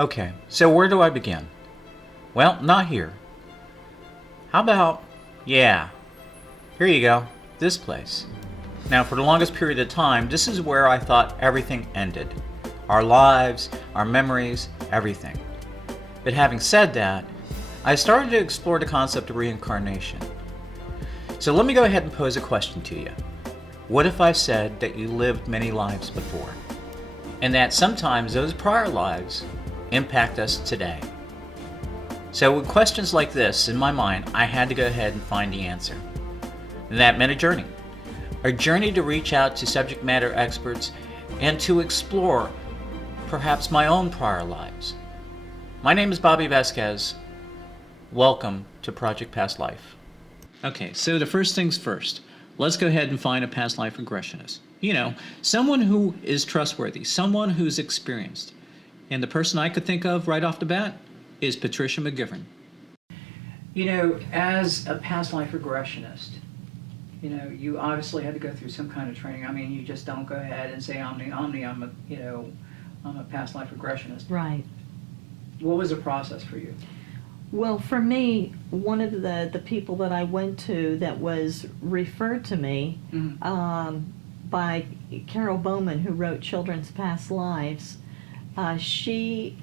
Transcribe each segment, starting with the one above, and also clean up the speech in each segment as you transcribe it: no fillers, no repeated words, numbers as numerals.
Okay, so where do I begin? Well, not here. How about, yeah, here you go, this place. Now, for the longest period of time, this is where I thought everything ended. Our lives, our memories, everything. But having said that, I started to explore the concept of reincarnation. So let me go ahead and pose a question to you. What if I said that you lived many lives before, and that sometimes those prior lives impact us today? So with questions like this in my mind, I had to go ahead and find the answer. And that meant a journey to reach out to subject matter experts and to explore perhaps my own prior lives. My name is Bobbie Vasquez. Welcome to Project Past Life. Okay, so the first things first. Let's go ahead and find a past life regressionist. You know, someone who is trustworthy, someone who's experienced. And the person I could think of right off the bat is Patricia McGivern. You know, as a past life regressionist, you know, you obviously had to go through some kind of training. I mean, you just don't go ahead and say, I'm a past life regressionist. Right. What was the process for you? Well, for me, one of the people that I went to that was referred to me by Carol Bowman, who wrote Children's Past Lives, she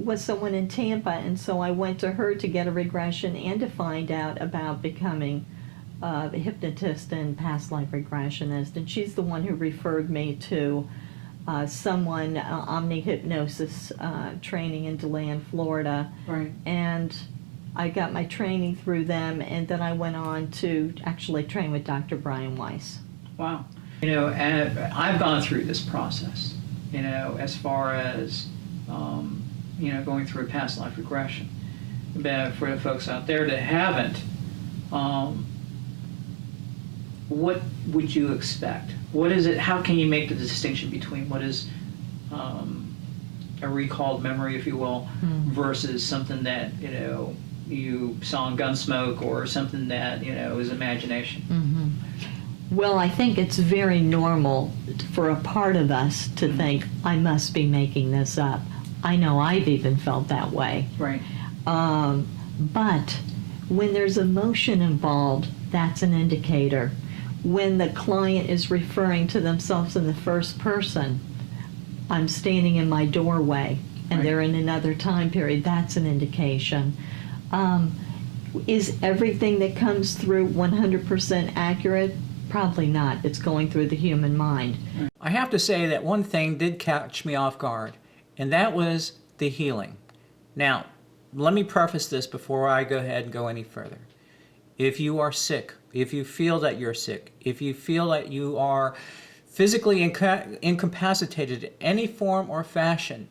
was someone in Tampa, and so I went to her to get a regression and to find out about becoming a hypnotist and past life regressionist. And she's the one who referred me to someone, omni-hypnosis training in DeLand, Florida. Right. And I got my training through them, and then I went on to actually train with Dr. Brian Weiss. Wow. You know, and I've gone through this process, you know, as far as, going through a past life regression. But for the folks out there that haven't, what would you expect? What is it? How can you make the distinction between what is a recalled memory, if you will, versus something that, you know, you saw in Gunsmoke, or something that, you know, is imagination? Mm-hmm. Well, I think it's very normal for a part of us to think, I must be making this up. I know I've even felt that way. Right. But when there's emotion involved, that's an indicator. When the client is referring to themselves in the first person, I'm standing in my doorway, and Right. they're in another time period, that's an indication. Is everything that comes through 100% accurate? Probably not. It's going through the human mind. I have to say that one thing did catch me off guard, and that was the healing. Now, let me preface this before I go ahead and go any further. If you are sick, if you feel that you're sick, if you feel that you are physically incapacitated in any form or fashion,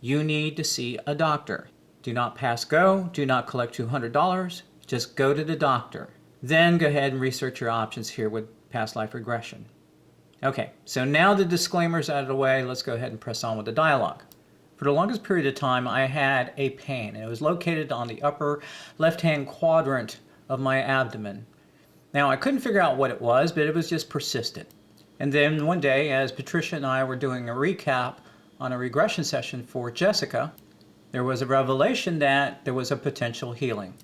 you need to see a doctor. Do not pass go. Do not collect $200. Just go to the doctor. Then go ahead and research your options here with past life regression. Okay, so now the disclaimer's out of the way, let's go ahead and press on with the dialogue. For the longest period of time, I had a pain, and it was located on the upper left-hand quadrant of my abdomen. Now, I couldn't figure out what it was, but it was just persistent. And then one day, as Patricia and I were doing a recap on a regression session for Jessica, there was a revelation that there was a potential healing.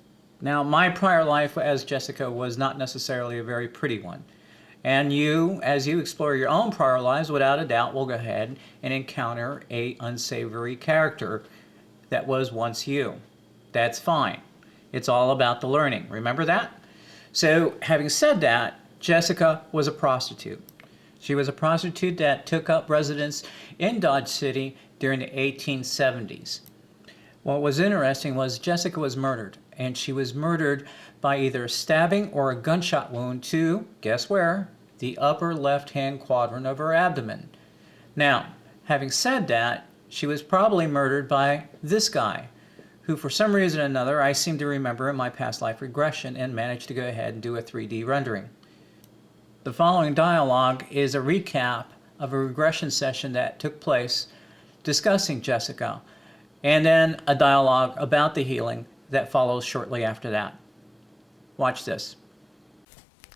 Now, my prior life as Jessica was not necessarily a very pretty one. And you, as you explore your own prior lives, without a doubt, will go ahead and encounter a unsavory character that was once you. That's fine. It's all about the learning. Remember that? So, having said that, Jessica was a prostitute. She was a prostitute that took up residence in Dodge City during the 1870s. What was interesting was Jessica was murdered, and she was murdered by either a stabbing or a gunshot wound to, guess where? The upper left-hand quadrant of her abdomen. Now, having said that, she was probably murdered by this guy, who for some reason or another I seem to remember in my past life regression and managed to go ahead and do a 3D rendering. The following dialogue is a recap of a regression session that took place discussing Jessica, and then a dialogue about the healing that follows shortly after that. Watch this.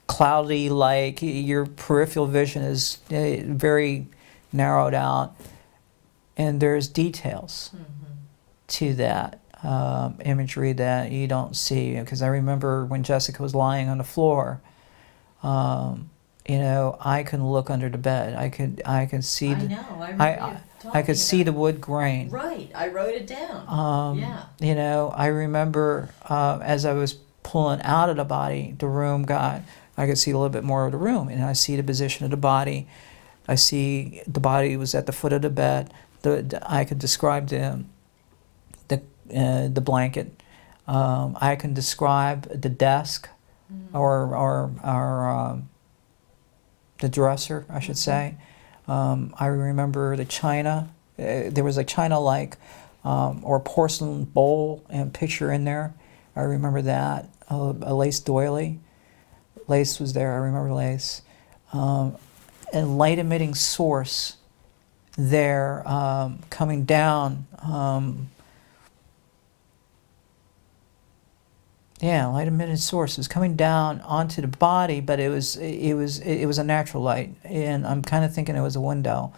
Cloudy, like your peripheral vision is very narrowed out, and there's details. to that imagery that you don't see. Because I remember when Jessica was lying on the floor, you know, I can look under the bed. I could see. I know. I remember you I could see talking the wood grain. Right. I wrote it down. Yeah. You know, I remember as I was pulling out of the body, the room got. I could see a little bit more of the room, and I see the position of the body. I see the body was at the foot of the bed. I could describe the blanket. I can describe the desk, or the dresser, I should say. I remember the china. There was a china-like or porcelain bowl and picture in there. I remember that. A lace doily. Lace was there. I remember lace. And light-emitting source there coming down. Light-emitting source was coming down onto the body, but it was a natural light, and I'm kind of thinking it was a window.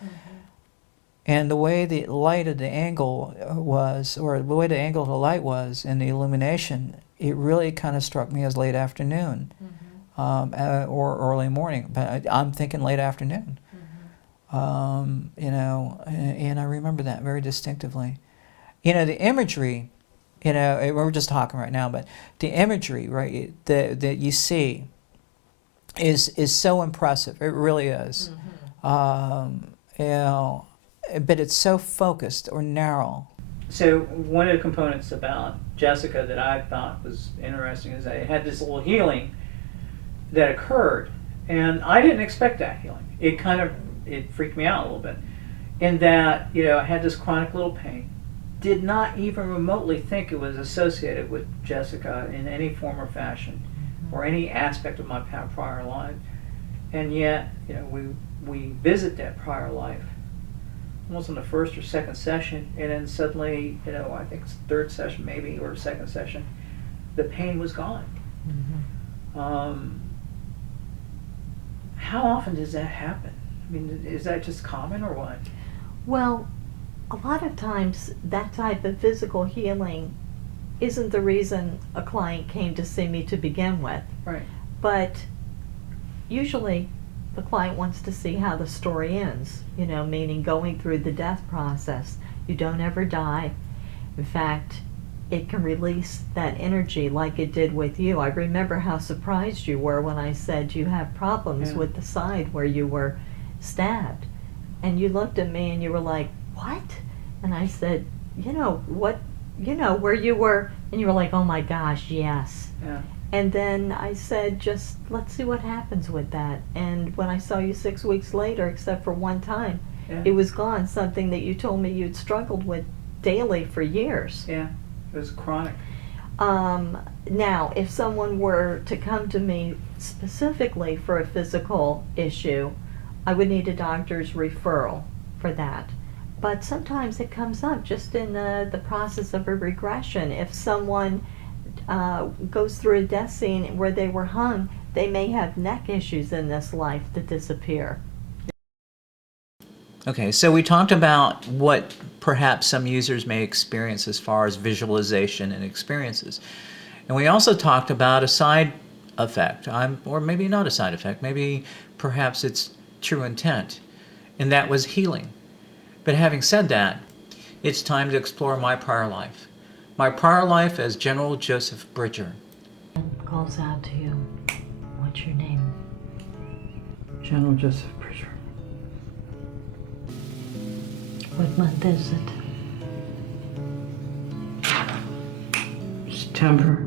And the way the light of the angle was, or the way the angle of the light was, and the illumination, it really kind of struck me as late afternoon, or early morning. But I'm thinking late afternoon. You know, and I remember that very distinctively. You know, the imagery, you know, we're just talking right now, but the imagery, right, that you see is so impressive. It really is. You know, but it's so focused or narrow. So one of the components about Jessica that I thought was interesting is that it had this little healing that occurred, and I didn't expect that healing. It freaked me out a little bit, in that, you know, I had this chronic little pain. Did not even remotely think it was associated with Jessica in any form or fashion, or any aspect of my prior life. And yet, you know, we visit that prior life almost in the first or second session, and then suddenly, you know, I think it's third session maybe, or second session, the pain was gone. How often does that happen? I mean, is that just common or what? Well, a lot of times that type of physical healing isn't the reason a client came to see me to begin with. Right. But usually the client wants to see how the story ends, you know, meaning going through the death process. You don't ever die. In fact, it can release that energy like it did with you. I remember how surprised you were when I said you have problems with the side where you were stabbed. And you looked at me and you were like, what? And I said, you know, what, you know, where you were, and you were like, oh my gosh, yes. Yeah. And then I said, just let's see what happens with that. And when I saw you 6 weeks later, except for one time, it was gone, something that you told me you'd struggled with daily for years. Yeah, it was chronic. Now, if someone were to come to me specifically for a physical issue, I would need a doctor's referral for that. But sometimes it comes up just in the process of a regression. If someone goes through a death scene where they were hung, they may have neck issues in this life that disappear. Okay, so we talked about what perhaps some users may experience as far as visualization and experiences. And we also talked about a side effect, or maybe not a side effect, maybe perhaps it's true intent, and that was healing. But having said that, it's time to explore my prior life. My prior life as General Joseph Bridger. Calls out to you. What's your name? General Joseph Bridger. What month is it? September.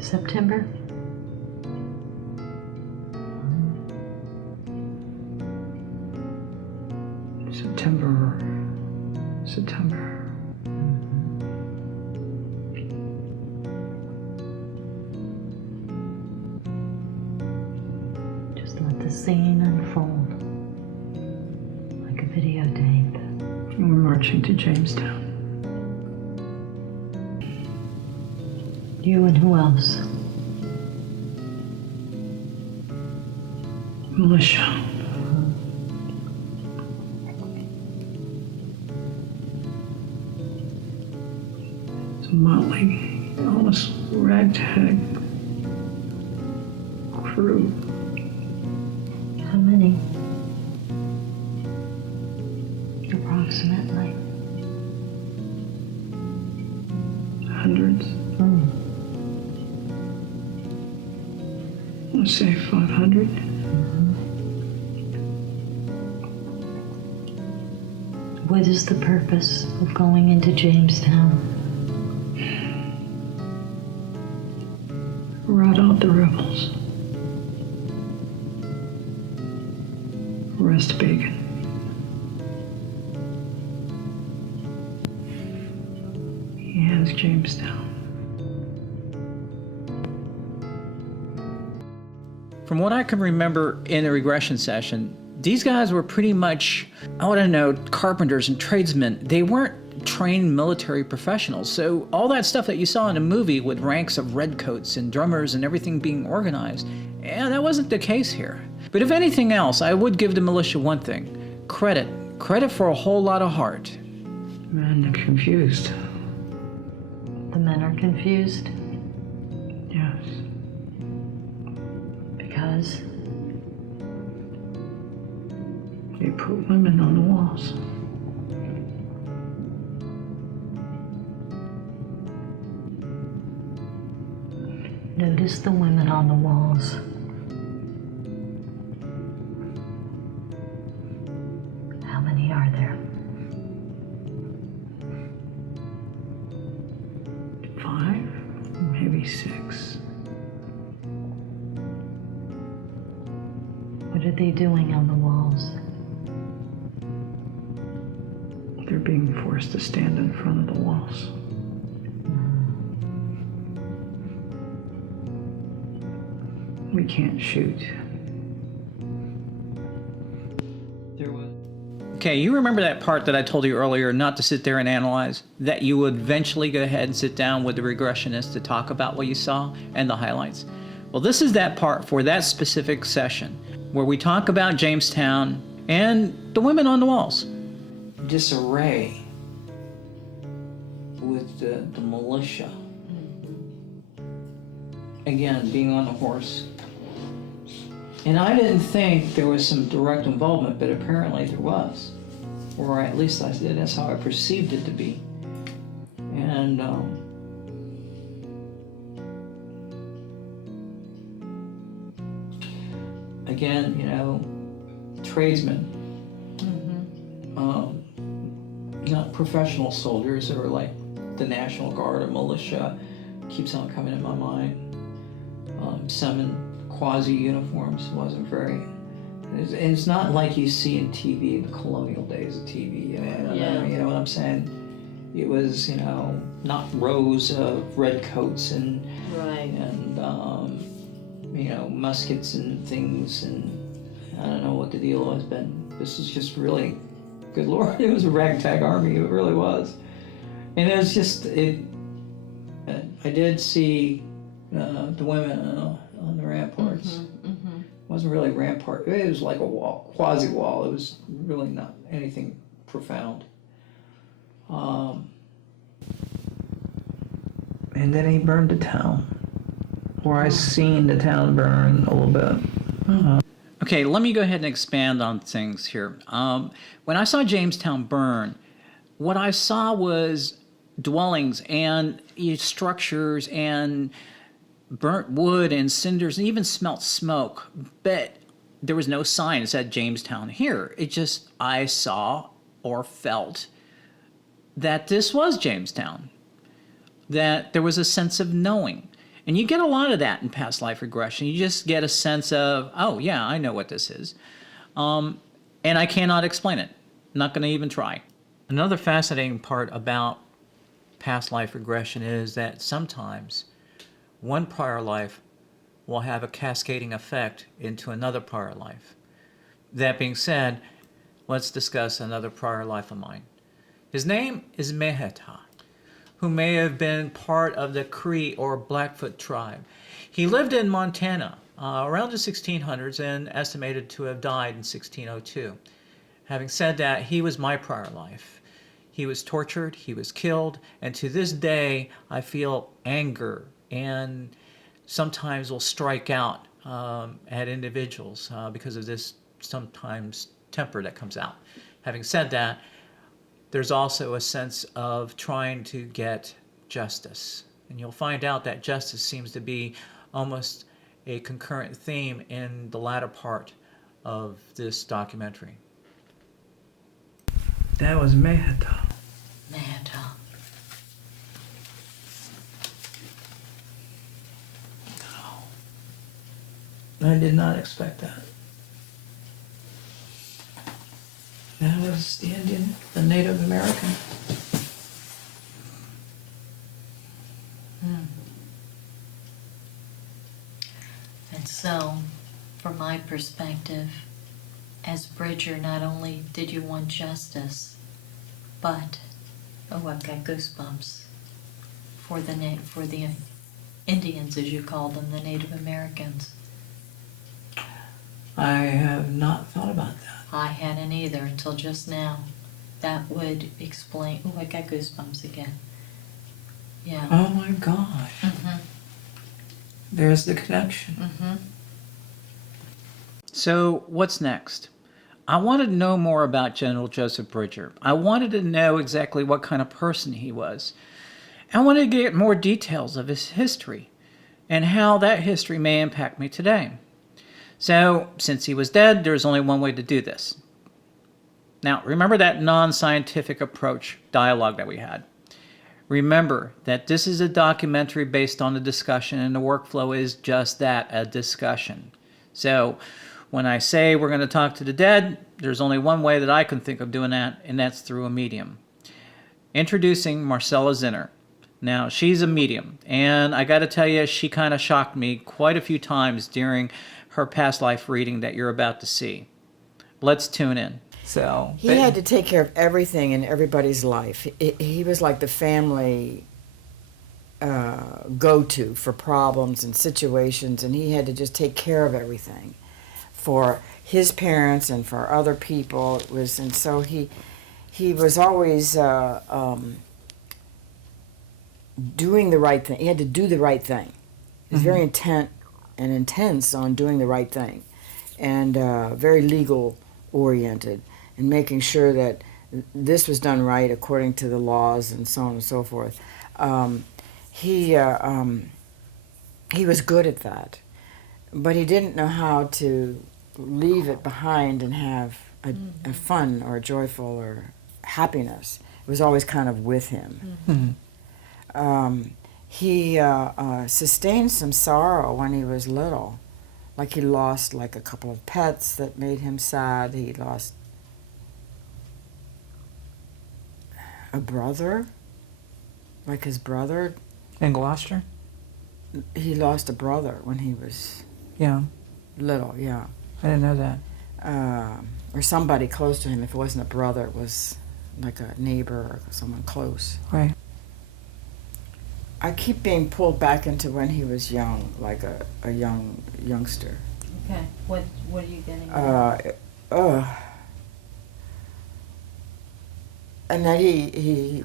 September? September. Just let the scene unfold like a videotape. We're marching to Jamestown. You and who else? Militia. homeless ragtag crew. How many? Approximately. Hundreds. Let's say 500. What is the purpose of going into Jamestown? Rout out the rebels. Arrest Bacon. He has Jamestown. From what I can remember in the regression session, these guys were pretty much, I don't know, carpenters and tradesmen. They weren't trained military professionals. So all that stuff that you saw in the movie with ranks of redcoats and drummers and everything being organized, yeah, that wasn't the case here. But if anything else, I would give the militia one thing: credit. Credit for a whole lot of heart. Men are confused. The men are confused Yes. because They put women on the walls. notice the women on the walls. How many are there? 5, maybe 6. What are they doing on the walls? They're being forced to stand in front of the walls. We can't shoot. Okay, you remember that part that I told you earlier, not to sit there and analyze, that you would eventually go ahead and sit down with the regressionist to talk about what you saw and the highlights? Well, this is that part for that specific session where we talk about Jamestown and the women on the walls. Disarray with the militia. Again, being on the horse. And I didn't think there was some direct involvement, but apparently there was. Or at least I did. That's how I perceived it to be. And again, you know, tradesmen. Not professional soldiers that are like the National Guard or militia. Keeps on coming in my mind. Some in quasi uniforms. Wasn't very. It's not like you see in TV, the colonial days of TV. You know what I'm saying? It was, you know, not rows of redcoats and Right. you know, muskets and things, and I don't know what the deal was, but this was just really, good Lord, it was a ragtag army. It really was, and it was just it. I did see the women on the ramparts. It wasn't really a rampart. It was like a wall, quasi wall. It was really not anything profound. And then he burned the town, or I seen the town burn a little bit. Okay, let me go ahead and expand on things here. When I saw Jamestown burn, what I saw was dwellings and structures and burnt wood and cinders, and even smelt smoke, but there was no sign that said Jamestown here. It just, I saw or felt that this was Jamestown, that there was a sense of knowing. And you get a lot of that in past life regression. You just get a sense of, oh yeah, I know what this is. And I cannot explain it. I'm not going to even try. Another fascinating part about past life regression is that sometimes one prior life will have a cascading effect into another prior life. That being said, let's discuss another prior life of mine. His name is Meheta, who may have been part of the Cree or Blackfoot tribe. He lived in Montana around the 1600s and estimated to have died in 1602. Having said that, he was my prior life. He was tortured, he was killed, and to this day I feel anger and sometimes will strike out at individuals because of this sometimes temper that comes out. Having said that, there's also a sense of trying to get justice. And you'll find out that justice seems to be almost a concurrent theme in the latter part of this documentary. That was Mehta. Manta. I did not expect that. That was the Indian, the Native American. And so, from my perspective, as Bridger, not only did you want justice, but, oh, I've got goosebumps, for the Indians, as you call them, the Native Americans. I have not thought about that. I hadn't either until just now. That would explain, oh, I got goosebumps again. Yeah. Oh my gosh. Mm-hmm. There's the connection. Mm-hmm. So what's next? I wanted to know more about General Joseph Bridger. I wanted to know exactly what kind of person he was. I wanted to get more details of his history and how that history may impact me today. So, since he was dead, there's only one way to do this. Now, remember that non-scientific approach dialogue that we had. Remember that this is a documentary based on a discussion, and the workflow is just that, a discussion. So, when I say we're going to talk to the dead, there's only one way that I can think of doing that, and that's through a medium. Introducing Marcella Zinner. Now, she's a medium, and I got to tell you, she kind of shocked me quite a few times during her past life reading that you're about to see. Let's tune in. So He had to take care of everything in everybody's life. He was like the family go-to for problems and situations, and he had to just take care of everything for his parents and for other people. It was, and so he was always doing the right thing. He had to do the right thing. He was very intent and intense on doing the right thing, and very legal oriented, and making sure that this was done right according to the laws and so on and so forth. He was good at that, but he didn't know how to leave it behind and have a fun or a joyful or happiness. It was always kind of with him. He sustained some sorrow when he was little. Like he lost like a couple of pets that made him sad. He lost a brother, like his brother. in Gloucester? He lost a brother when he was Yeah, little, yeah. I didn't know that. Or somebody close to him. If it wasn't a brother, it was like a neighbor or someone close. Right. I keep being pulled back into when he was young, like a youngster. Okay. What are you getting at? And that he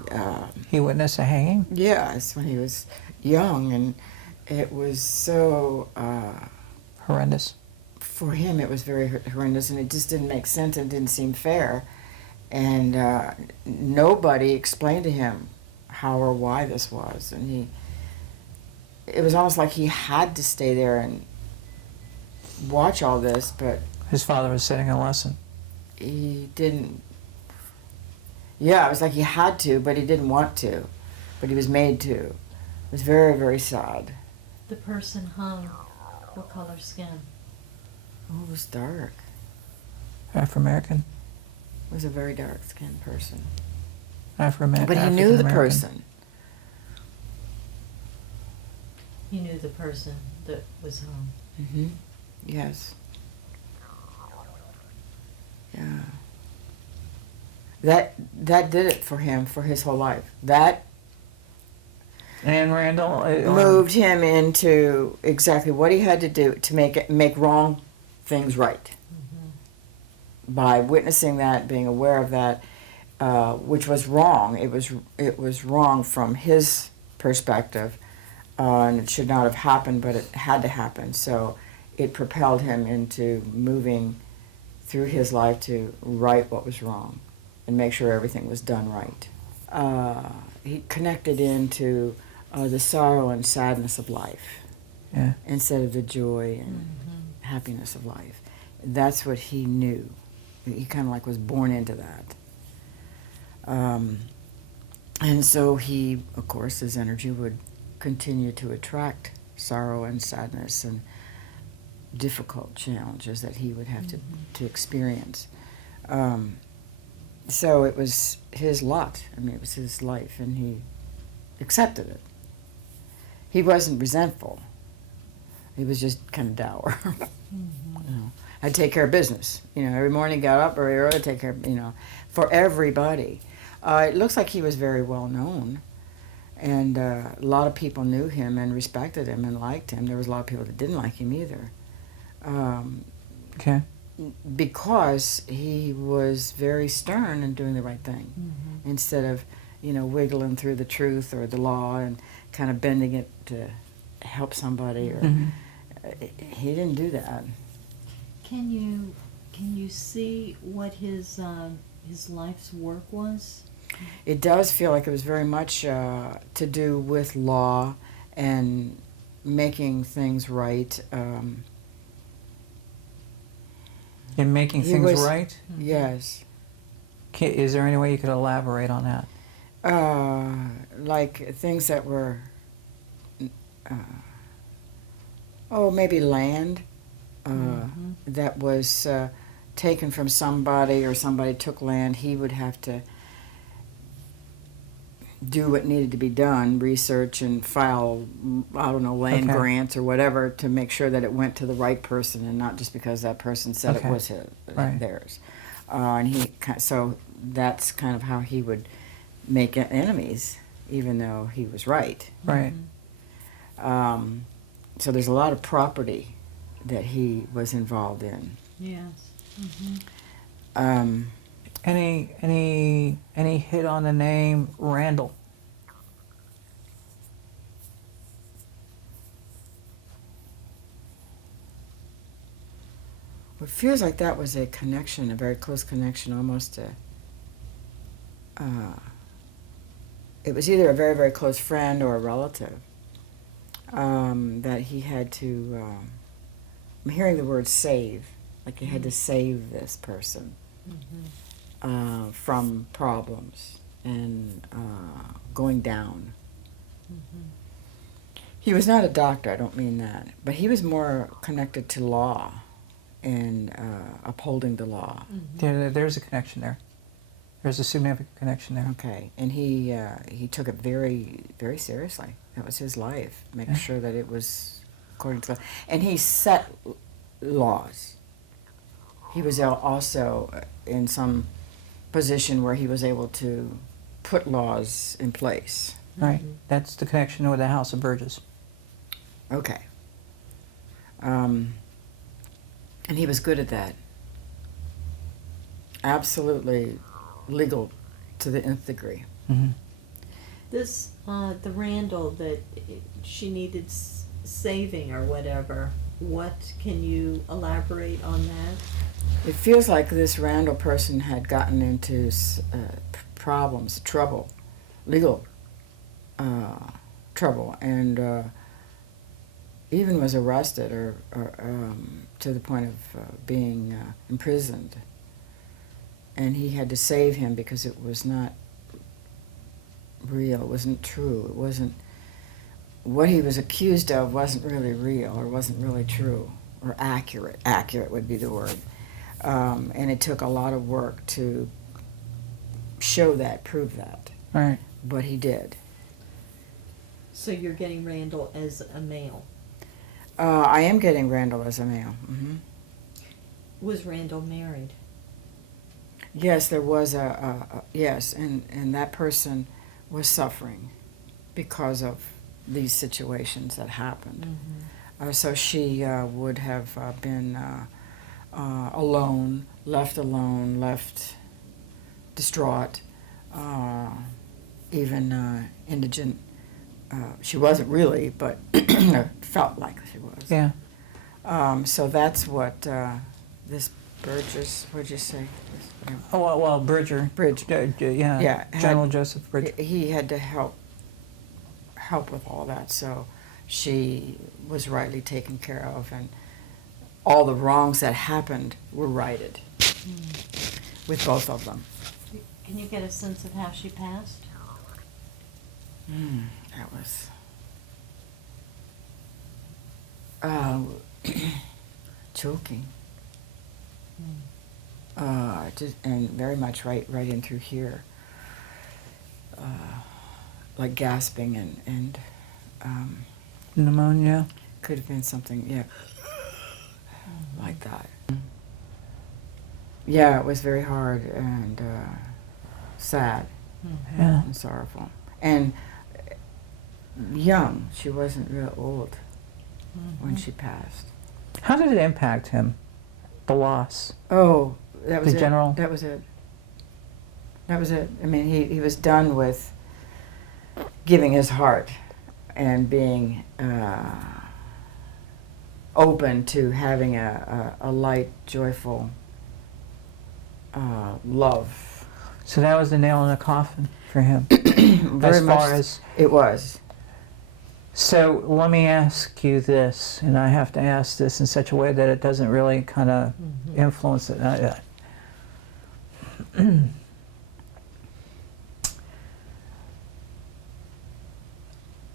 He witnessed a hanging? yes, when he was young, and it was so, Horrendous. for him it was very horrendous, and it just didn't make sense and didn't seem fair, and nobody explained to him how or why this was, and it was almost like he had to stay there and watch all this, but His father was setting a lesson. he didn't. Yeah, it was like he had to, but he didn't want to, but he was made to. It was very, very sad. The person hung. What color skin? Oh, it was dark. Afro-American. It was a very dark-skinned person. Afro-American. But he knew the African-American. person. You knew the person that was hung. Mm-hmm. Yes. Yeah. That did it for him for his whole life. That And Randall moved him into exactly what he had to do to make wrong things right. By witnessing that, being aware of that, which was wrong. It was wrong from his perspective, and it should not have happened, but it had to happen. So it propelled him into moving through his life to right what was wrong and make sure everything was done right. He connected into the sorrow and sadness of life instead of the joy and happiness of life. That's what he knew. He kind of like was born into that. And so he, of course, his energy would continue to attract sorrow and sadness and difficult challenges that he would have to experience. So it was his lot. I mean, it was his life, and he accepted it. He wasn't resentful. He was just kind of dour. You know, I'd take care of business. You know, every morning got up very early, take care of, for everybody. It looks like he was very well known, and a lot of people knew him and respected him and liked him. There was a lot of people that didn't like him either. Because he was very stern in doing the right thing, instead of, wiggling through the truth or the law and kind of bending it to help somebody. Or he didn't do that. Can you see what his life's work was? It does feel like it was very much to do with law and making things right. In making He things was- right? Yes. Is there any way you could elaborate on that? Like things that were, maybe land that was taken from somebody, or somebody took land. He would have to do what needed to be done, research and file, land Okay. grants or whatever, to make sure that it went to the right person, and not just because that person said Okay. it was Right. theirs. So that's kind of how he would make enemies, even though he was right. Right. So there's a lot of property that he was involved in. Yes. Any hit on the name Randall? It feels like that was a connection, a very close connection, almost it was either a very, very close friend or a relative that he had to, I'm hearing the word save, like he had to save this person from problems and going down. He was not a doctor, I don't mean that, but he was more connected to law and upholding the law. There's a connection there. There's a significant connection there. Okay, and he took it very, very seriously. That was his life, making sure that it was according to law. And he set laws. He was also in some position where he was able to put laws in place. Right. That's the connection with the House of Burgess. Okay. And he was good at that. Absolutely legal to the nth degree. This, the Randall that she needed saving or whatever, what, can you elaborate on that? It feels like this Randall person had gotten into problems, trouble, legal trouble, and even was arrested or to the point of being imprisoned. And he had to save him because it was not real, it wasn't true, it wasn't, what he was accused of wasn't really real or wasn't really true or accurate. Accurate would be the word. And it took a lot of work to show that, prove that. Right. But he did. So you're getting Randall as a male. I am getting Randall as a male. Was Randall married? Yes, there was yes, and that person was suffering because of these situations that happened. So she would have been alone, left distraught, even indigent. She wasn't really, but felt like she was. Yeah. So that's what this Burgess, what'd you say? Oh, well, Bridger. Bridge. Yeah. Yeah, General had- Joseph Bridger. He had to help with all that, so she was rightly taken care of, and all the wrongs that happened were righted with both of them. Can you get a sense of how she passed? That was choking. And very much right in through here, like gasping and Pneumonia. could have been something, yeah, like that. Yeah, it was very hard and sad Yeah. and sorrowful. And young, she wasn't real old when she passed. How did it impact him? The loss. Oh, that was The it. general? That was it. That was it. I mean, he was done with giving his heart and being open to having a light, joyful love. So that was the nail in the coffin for him. Very as much far as it was. So let me ask you this, and I have to ask this in such a way that it doesn't really kind of influence it.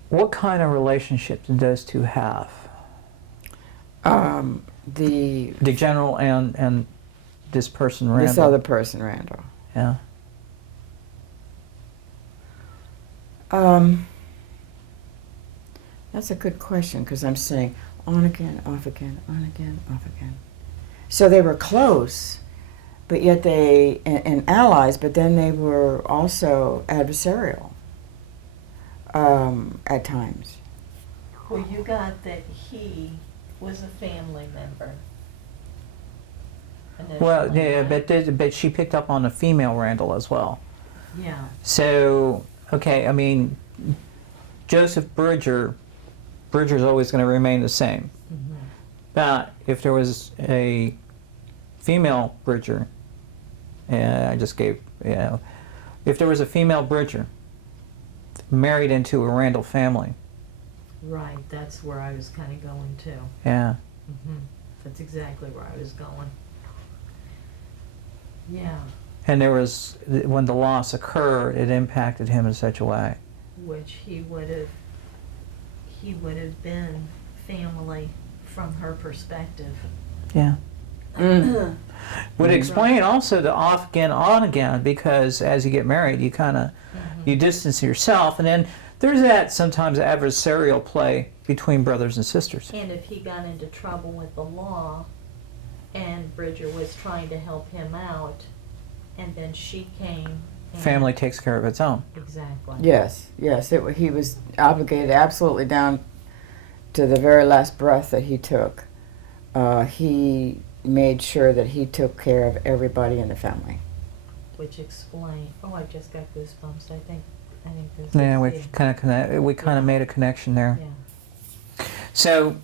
What kind of relationship did those two have? The The general and this person, Randall? this other person, Randall. Yeah. That's a good question, because I'm saying on again, off again, on again, off again. So they were close, but yet and allies, but then they were also adversarial at times. Well, you got that he was a family member. Well, initially, yeah, right? but she picked up on the female Randall as well. Yeah. So, okay, I mean, Joseph Bridger's always going to remain the same. But if there was a female Bridger, I just gave, if there was a female Bridger married into a Randall family, Right, that's where I was kind of going to. yeah, That's exactly where I was going. Yeah, and there was, when the loss occurred, it impacted him in such a way. which he would have been family from her perspective. Yeah. Would explain also the off again, on again, because as you get married, you kind of, you distance yourself, and then there's that sometimes adversarial play between brothers and sisters. And if he got into trouble with the law, and Bridger was trying to help him out, and then she came. And Family takes care of its own. Exactly. Yes, he was obligated absolutely down to the very last breath that he took. He made sure that he took care of everybody in the family. Which explain. Oh, I just got goosebumps. I think this. Yeah, is we kind of made a connection there. Yeah. So,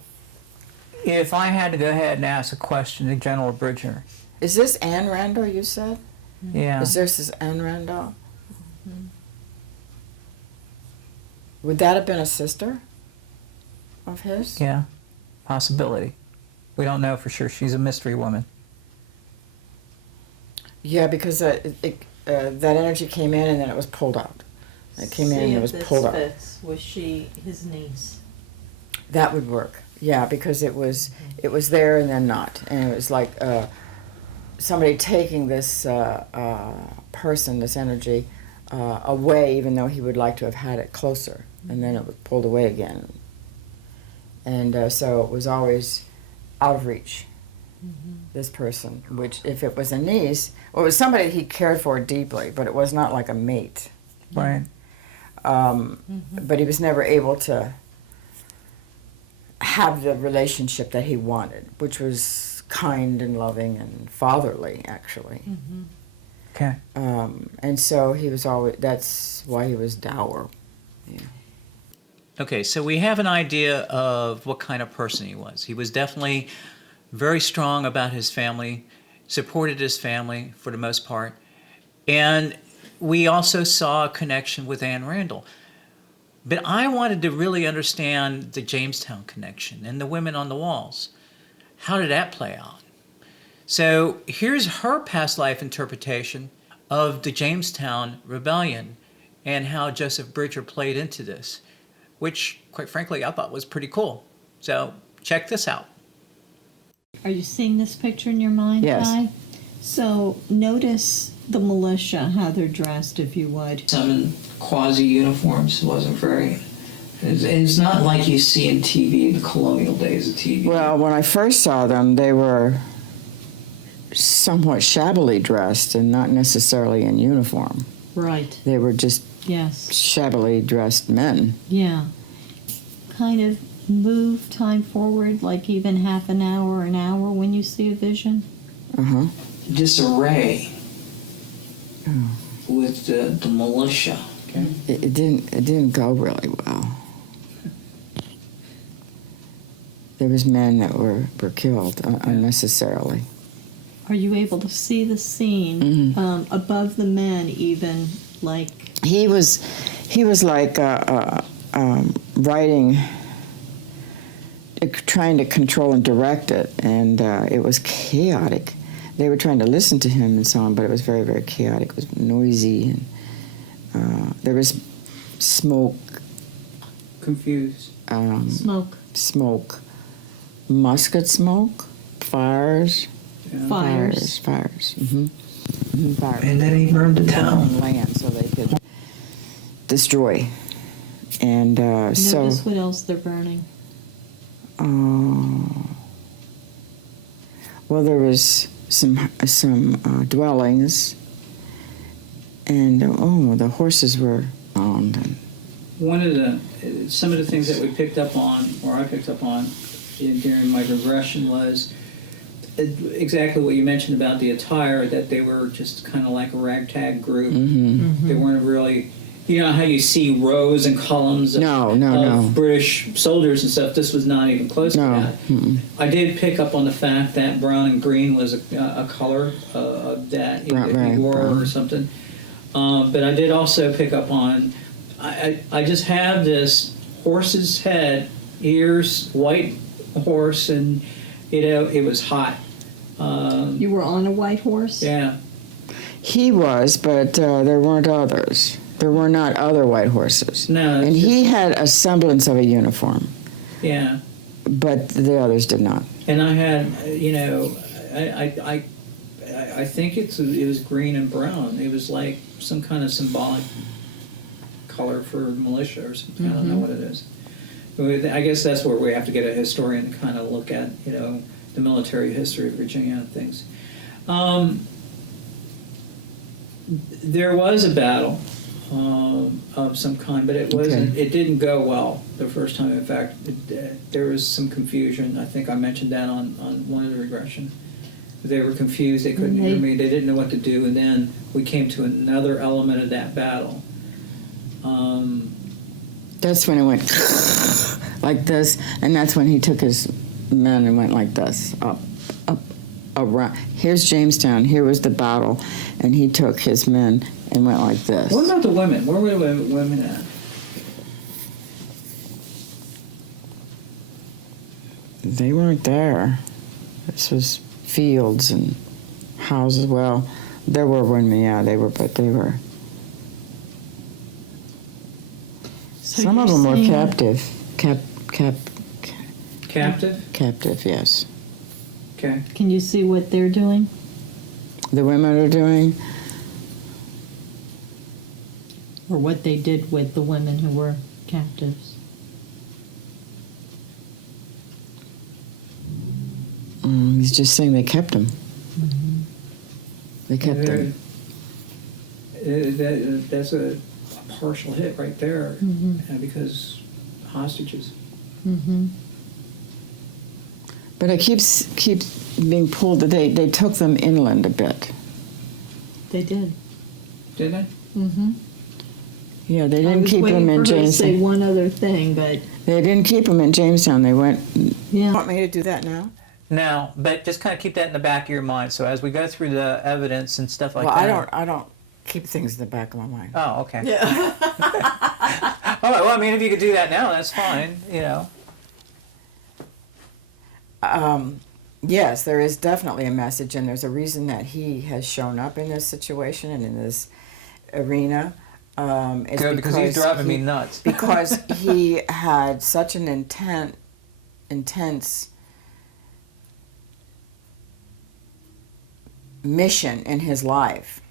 if I had to go ahead and ask a question to General Bridger, Is this Anne Randall, you said? yeah, This is Anne Randall? Would that have been a sister of his? yeah, possibility. We don't know for sure. She's a mystery woman. Yeah, because that energy came in and then it was pulled out. It came in and it was pulled out. Was she his niece? That would work. Yeah, because it was there and then not, and it was like somebody taking this person, this energy, away, even though he would like to have had it closer, and then it was pulled away again, and so it was always out of reach. This person, which if it was a niece, well, it was somebody he cared for deeply, but it was not like a mate. Right. But he was never able to have the relationship that he wanted, which was kind and loving and fatherly, actually. Okay. And so he was always, that's why he was dour. Yeah. Okay, so we have an idea of what kind of person he was. He was definitely very strong about his family, supported his family for the most part. And we also saw a connection with Anne Randall. But I wanted to really understand the Jamestown connection and the women on the walls. How did that play out? So here's her past life interpretation of the Jamestown Rebellion and how Joseph Bridger played into this, which, quite frankly, I thought was pretty cool. So check this out. Are you seeing this picture in your mind, Yes. Ty? So notice the militia, how they're dressed, if you would. Some in quasi uniforms wasn't very. It's not like you see in TV, the colonial days of TV. Well, when I first saw them, they were somewhat shabbily dressed and not necessarily in uniform. Right. They were just Yes. shabbily dressed men. Yeah. Kind of move time forward, like even half an hour when you see a vision. Uh-huh. Disarray with the militia. Okay. It didn't go really well. There was men that were killed unnecessarily. Are you able to see the scene above the men, even like? He was like writing, trying to control and direct it, and it was chaotic. They were trying to listen to him and so on, but it was very, very chaotic. It was noisy, and there was smoke. Confused. Smoke. Musket smoke, fires. Yeah. Fires. Fires. Fires. And then he burned the town. Land so they could destroy. And Notice what else they're burning. well, there was some dwellings, and the horses were owned. And Some of the things that we picked up on, or I picked up on during my regression, was exactly what you mentioned about the attire, that they were just kind of like a ragtag group. They weren't really, you know how you see rows and columns of British soldiers and stuff. This was not even close to that. I did pick up on the fact that brown and green was a color that you wore or something. But I did also pick up on, I just have this horse's head, ears, white horse, and it was hot. You were on a white horse? Yeah. He was, but there weren't others. There were not other white horses. No. And he had a semblance of a uniform. Yeah. But the others did not. And I had, I think it was green and brown. It was like some kind of symbolic color for militia or something. I don't know what it is. I guess that's where we have to get a historian to kind of look at, the military history of Virginia and things. There was a battle of some kind, but it wasn't. Okay. It didn't go well the first time. In fact, there was some confusion. I think I mentioned that on one of the regression. They were confused. They couldn't hear me. They didn't know what to do. And then we came to another element of that battle. That's when it went like this, and that's when he took his men and went like this, up, around. Here's Jamestown. Here was the battle, and he took his men and went like this. What about the women? Where were the women at? They weren't there. This was fields and houses. Well, there were women, yeah, they were, but they were. So Some of you're them were saying- captive. Captive? Captive, yes. Okay. Can you see what they're doing? The women are doing. Or what they did with the women who were captives? He's just saying they kept them. They kept them. That's a partial hit right there, because hostages. But it keeps being pulled. They took them inland a bit. They did. Did they? Mm-hmm. Yeah, they I didn't was keep waiting him for in her to say Jamestown. one other thing, but They didn't keep him in Jamestown. They went. yeah. Want me to do that now? Now, but just kind of keep that in the back of your mind. So as we go through the evidence and stuff like Well, that. I don't keep things in the back of my mind. Oh, okay. Yeah. All right. Well, I mean, if you could do that now, that's fine. You know. Yes, there is definitely a message, and there's a reason that he has shown up in this situation and in this arena. It's Good, because he's driving me nuts. because he had such an intense mission in his life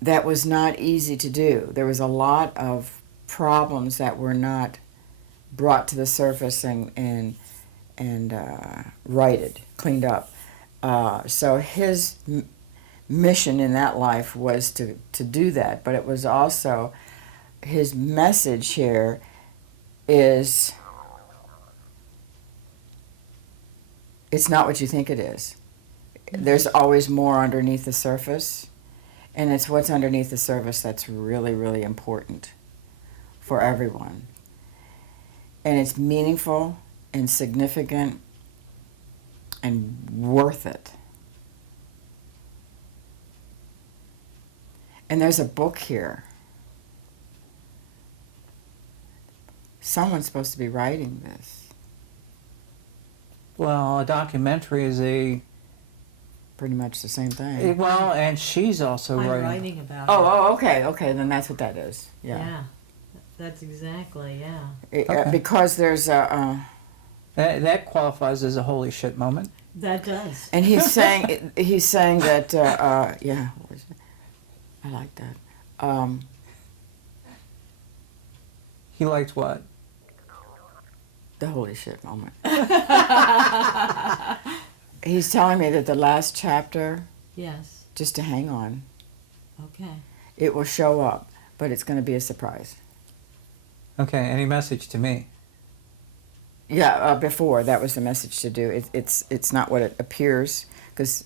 that was not easy to do. There was a lot of problems that were not brought to the surface and righted, cleaned up. So his mission in that life was to do that, but it was also his message here is it's not what you think it is. There's always more underneath the surface, and it's what's underneath the surface that's really, really important for everyone. And it's meaningful and significant and worth it. And there's a book here. Someone's supposed to be writing this. Well, a documentary is a Pretty much the same thing. well, and she's also I'm writing. writing about it. Oh, okay, then that's what that is. Yeah. Yeah. That's exactly, yeah. Okay. Because there's a, That qualifies as a holy shit moment. That does. and he's saying that, yeah, I like that. He liked what? The holy shit moment. He's telling me that the last chapter, Yes. just to hang on, Okay. it will show up, but it's going to be a surprise. Okay. Any message to me? Yeah, before that was the message to do. It's not what it appears, because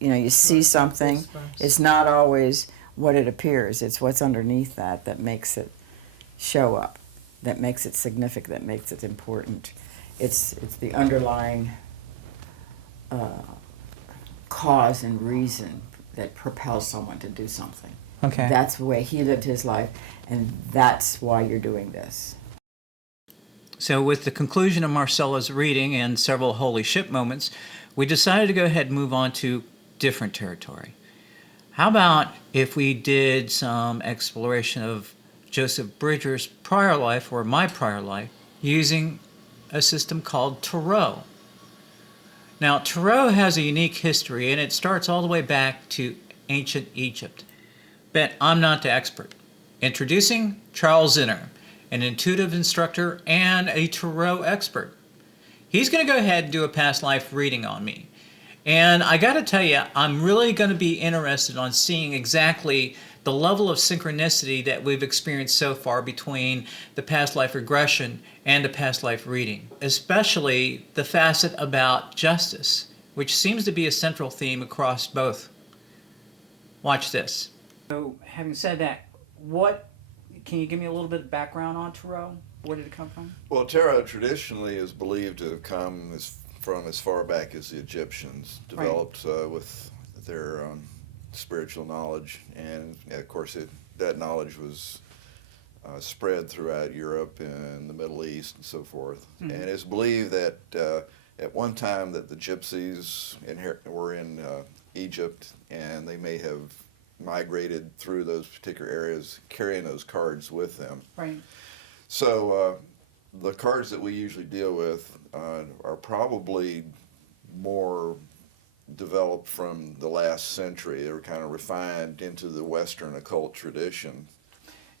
you see something. Goosebumps. It's not always what it appears. It's what's underneath that makes it show up, that makes it significant, that makes it important. It's the underlying cause and reason that propels someone to do something. Okay. That's the way he lived his life, and that's why you're doing this. So with the conclusion of Marcella's reading and several holy ship moments, we decided to go ahead and move on to different territory. How about if we did some exploration of Joseph Bridger's prior life, or my prior life, using a system called Tarot? Now, Tarot has a unique history, and it starts all the way back to ancient Egypt. But I'm not the expert. Introducing Charles Zinner, an intuitive instructor and a Tarot expert. He's going to go ahead and do a past life reading on me. And I got to tell you, I'm really going to be interested on seeing exactly the level of synchronicity that we've experienced so far between the past life regression and the past life reading, especially the facet about justice, which seems to be a central theme across both. Watch this. So, having said that, can you give me a little bit of background on Tarot? Where did it come from? Well, tarot traditionally is believed to have come from as far back as the Egyptians, developed with their spiritual knowledge, and of course that knowledge was spread throughout Europe and the Middle East and so forth. Mm-hmm. And it's believed that at one time that the gypsies were in Egypt, and they may have migrated through those particular areas carrying those cards with them. Right. So the cards that we usually deal with are probably more developed from the last century. They were kind of refined into the Western occult tradition.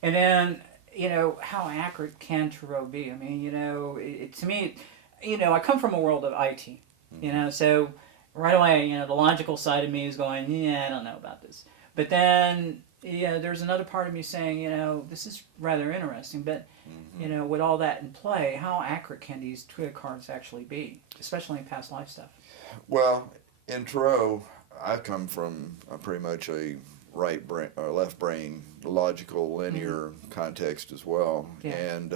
And then, how accurate can Tarot be? I mean, to me, I come from a world of IT, so right away, the logical side of me is going, I don't know about this. But then, there's another part of me saying, this is rather interesting, but, with all that in play, how accurate can these tarot cards actually be, especially in past life stuff? Well, in Tarot, I come from pretty much a right brain or left brain logical linear context as well, Yeah. and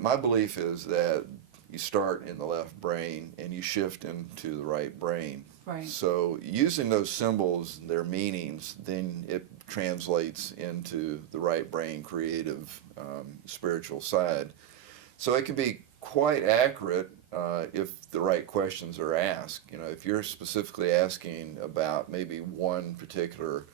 my belief is that you start in the left brain and you shift into the right brain. Right. So using those symbols, their meanings, then it translates into the right brain creative spiritual side. So it can be quite accurate if the right questions are asked. You know, if you're specifically asking about maybe one particular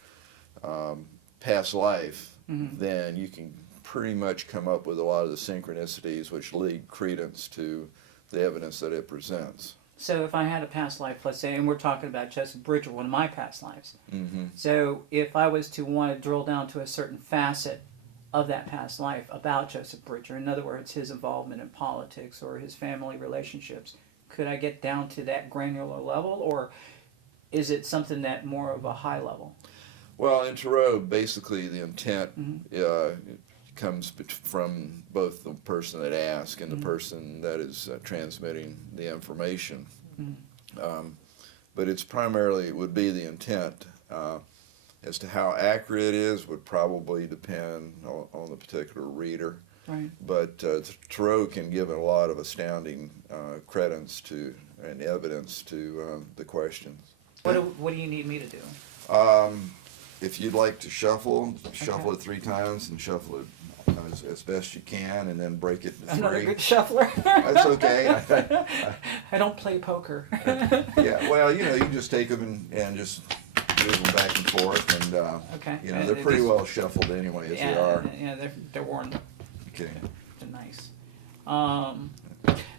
past life, then you can pretty much come up with a lot of the synchronicities which lead credence to the evidence that it presents. So if I had a past life, let's say, and we're talking about Joseph Bridger, one of my past lives. So if I was to want to drill down to a certain facet of that past life about Joseph Bridger, in other words, his involvement in politics or his family relationships, could I get down to that granular level, or is it something that more of a high level? Well, in Tarot, basically the intent comes from both the person that asks and the person that is transmitting the information. But it's primarily, it would be the intent. As to how accurate it is would probably depend on the particular reader. Right. But Tarot can give a lot of astounding credence to and evidence to the questions. What do you need me to do? If you'd like to shuffle it 3 times and shuffle it as best you can, and then break it into 3. Another good shuffler. That's okay. I don't play poker. Yeah, well, you know, you can just take them and just move them back and forth, and Okay. you know, they're pretty well shuffled anyway as they are. Yeah, they're worn. Okay. They're nice.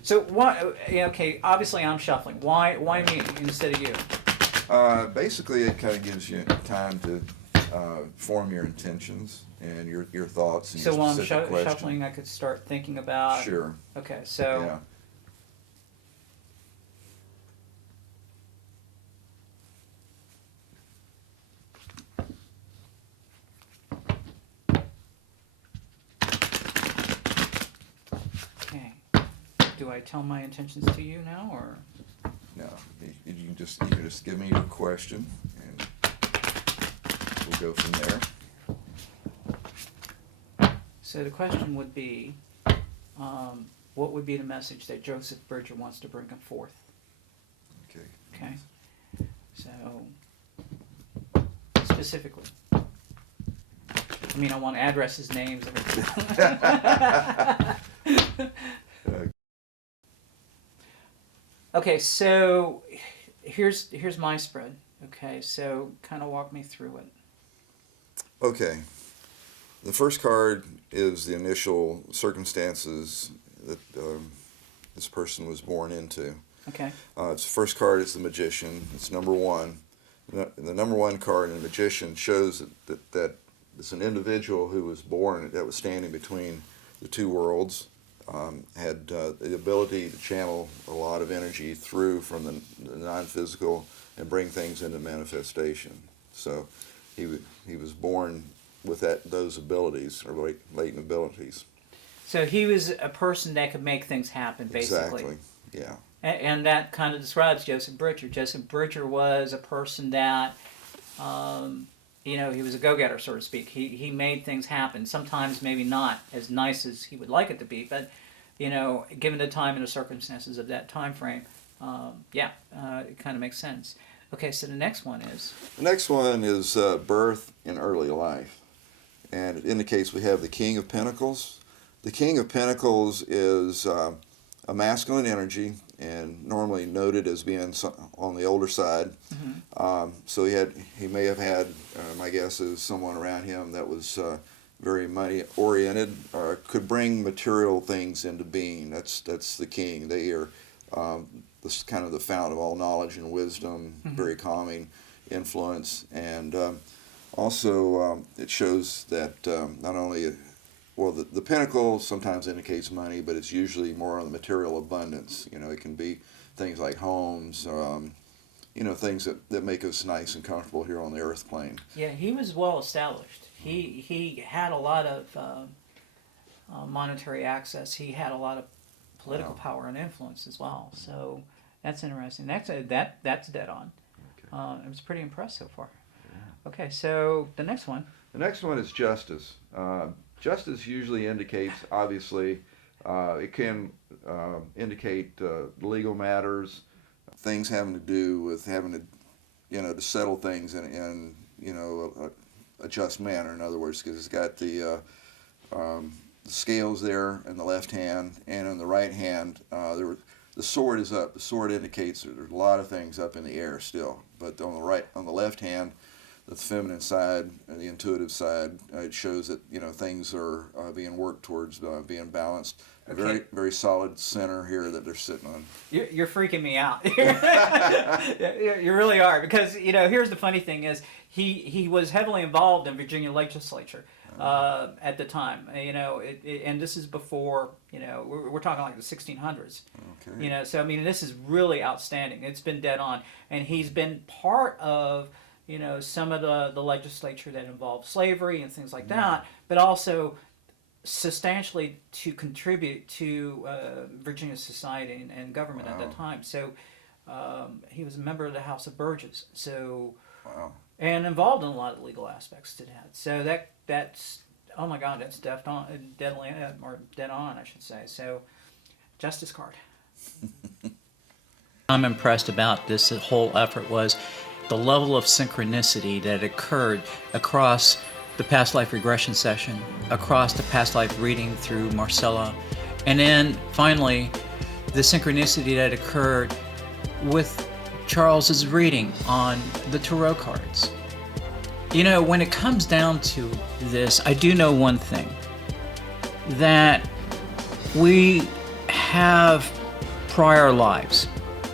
So why? Yeah, okay. Obviously, I'm shuffling. Why me instead of you? Basically, it kind of gives you time to form your intentions and your thoughts and So your while I'm specific question. shuffling, I could start thinking about. Sure. Okay. So. Yeah. Okay. Do I tell my intentions to you now, or? No, you can just give me your question, and we'll go from there. So the question would be, what would be the message that Joseph Bridger wants to bring forth? Okay. Okay. So specifically, I mean, I want addresses, names, everything. Okay, so here's my spread. Okay, so kind of walk me through it. Okay. The first card is the initial circumstances that this person was born into. Okay. It's the first card is the Magician. It's number 1. The number 1 card in the Magician shows that it's an individual who was born, that was standing between the 2 worlds, had the ability to channel a lot of energy through from the non-physical and bring things into manifestation. So he was born with those abilities, or latent abilities. So he was a person that could make things happen, basically. Exactly, yeah. And that kind of describes Joseph Bridger. Joseph Bridger was a person that, he was a go-getter, so to speak. He made things happen. Sometimes maybe not as nice as he would like it to be, but, given the time and the circumstances of that time frame, it kind of makes sense. Okay, so the next one is? The next one is birth in early life. And it indicates we have the King of Pentacles. The King of Pentacles is a masculine energy and normally noted as being on the older side. So he may have had, my guess is, someone around him that was very money oriented, or could bring material things into being. That's the king. They are this kind of the fount of all knowledge and wisdom, very calming influence, and also it shows that not only the pentacle sometimes indicates money, but it's usually more on the material abundance. It can be things like homes, things that make us nice and comfortable here on the earth plane. Yeah, he was well established. He had a lot of monetary access. He had a lot of political power and influence as well. So that's interesting. That's dead on. It was pretty impressive so far. Okay, so the next one. The next one is justice. Justice usually indicates, obviously, it can indicate legal matters, Things having to do with having to, to settle things in a just manner. In other words, because it's got the scales there in the left hand, and in the right hand, the sword is up. The sword indicates that there's a lot of things up in the air still. But on the left hand, the feminine side and the intuitive side, it shows that things are being worked towards being balanced. A very, very solid center here that they're sitting on. You're freaking me out. You really are, because here's the funny thing is he was heavily involved in Virginia legislature at the time. And this is before we're talking like the 1600s. Okay. So I mean this is really outstanding. It's been dead on, and he's been part of some of the legislature that involved slavery and things like that, but also substantially to contribute to Virginia society and government at that time. So he was a member of the House of Burgesses. So and involved in a lot of legal aspects to that. So that's oh my God, that's dead on, I should say. So justice card. I'm impressed about this whole effort was the level of synchronicity that occurred across the Past Life Regression session, across the Past Life reading through Marcella, and then finally the synchronicity that occurred with Charles's reading on the tarot cards. When it comes down to this, I do know one thing, that we have prior lives,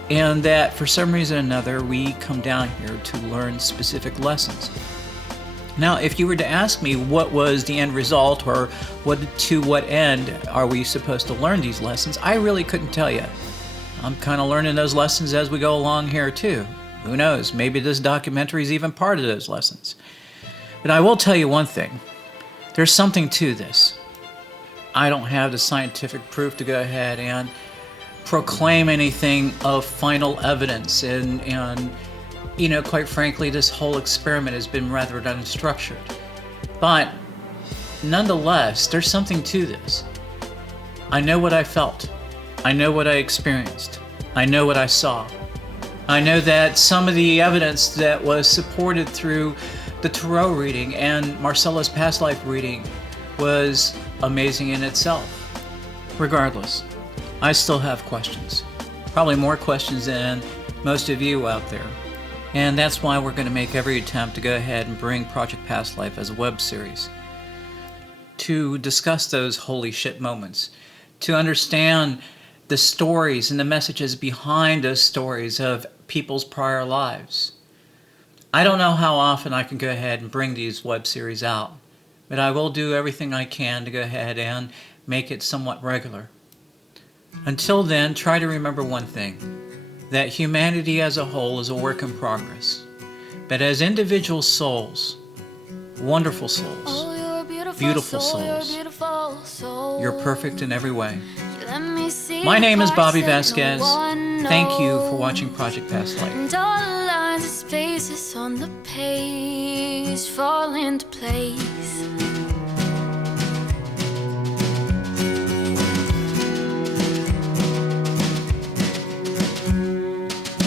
and that for some reason or another we come down here to learn specific lessons. Now, if you were to ask me what was the end result, or to what end are we supposed to learn these lessons, I really couldn't tell you. I'm kind of learning those lessons as we go along here too. Who knows, maybe this documentary is even part of those lessons. But I will tell you one thing, there's something to this. I don't have the scientific proof to go ahead and proclaim anything of final evidence, and quite frankly, this whole experiment has been rather unstructured. But nonetheless, there's something to this. I know what I felt. I know what I experienced. I know what I saw. I know that some of the evidence that was supported through the tarot reading and Marcella's past life reading was amazing in itself. Regardless, I still have questions. Probably more questions than most of you out there. And that's why we're going to make every attempt to go ahead and bring Project Past Life as a web series to discuss those holy shit moments, to understand the stories and the messages behind those stories of people's prior lives. I don't know how often I can go ahead and bring these web series out, but I will do everything I can to go ahead and make it somewhat regular. Until then, try to remember one thing, that humanity as a whole is a work in progress. But as individual souls, wonderful souls, beautiful souls, you're perfect in every way. My name is Bobbie Vasquez. Thank you for watching Project Past Life. And all the lines and spaces on the page fall into place.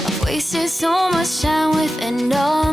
I've wasted so much time with and all